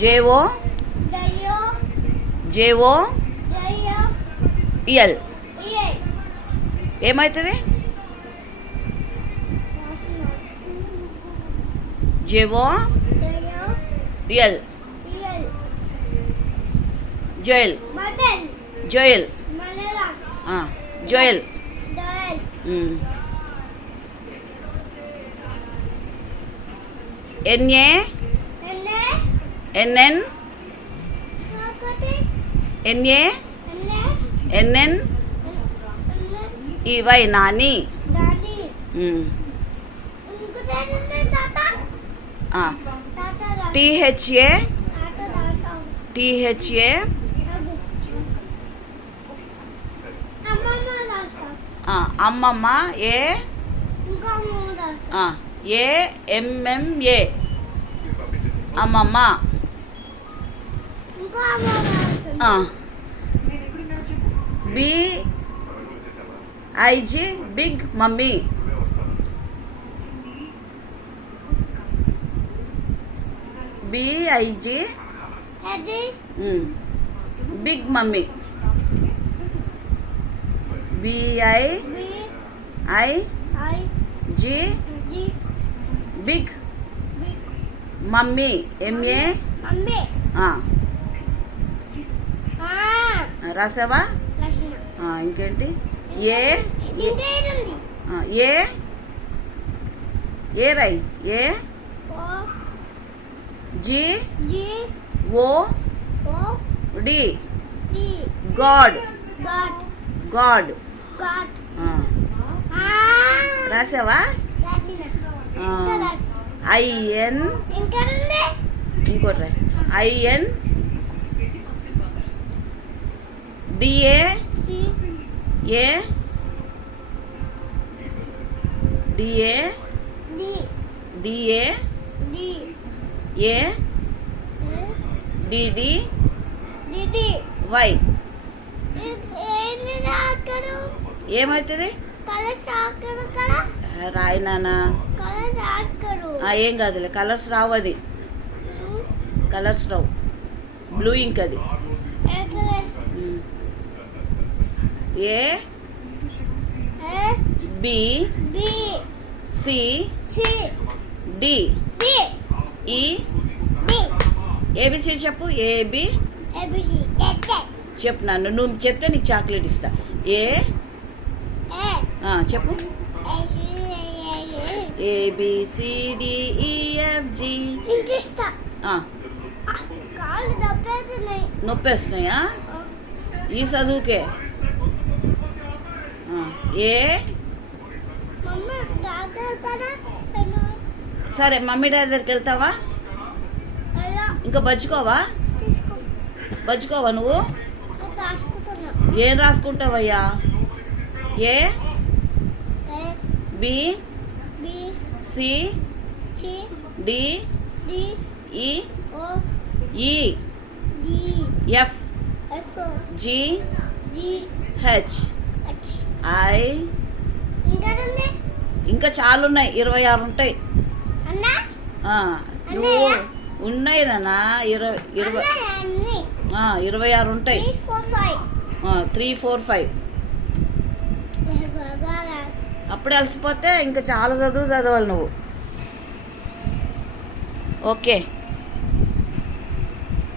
JO JO L ఏమవుతుంది? JO L జోయల్ జోయల్ జోయల్ NA NN NA NN EY నాని టీహెచ్ఏ టీహెచ్ఏ అమ్మమ్మ ఏ ఏఎంఎంఏ అమ్మమ్మ BIG big mummy BIG big mummy BIG big mummy MA రాసావా? ఇంకేంటి? ఏ ఏ ఏ రై A G O D god god రాసావా? ఐఎన్ ఇంకోటి రా IN DA A DA DA A DD Y ఏమవుతుంది? రాయి నానా. ఏం కాదులే, కలర్స్ రావు, అది కలర్స్ రావు, బ్లూ ఇంక్ అది. ఏ బి సి డి ఈ ఏబిసి చెప్పు. ఏబి చెప్పు నన్ను, నువ్వు చెప్తే నీకు చాక్లెట్ ఇస్తా. ఏ చెప్పు. ఏబిసిడిఈఎఫ్జి. నొప్పేస్తున్నాయా ఈ చదువుకే? ఏ సరే మమ్మీ డాడీ దగ్గరికి వెళ్తావా? ఇంకా బజ్జుకోవా నువ్వు? ఏం రాసుకుంటావయ్యా? ఏ బి సి డి ఈ ఎఫ్ జి హెచ్ ఐ. ఇంకా చాలా ఉన్నాయి, 26 ఉంటాయి. నువ్వు ఉన్నాయి నాన్న, 26 ఉంటాయి. 3, 4, 5. అప్పుడే అలసిపోతే ఇంకా చాలా చదవాలి నువ్వు. ఓకే.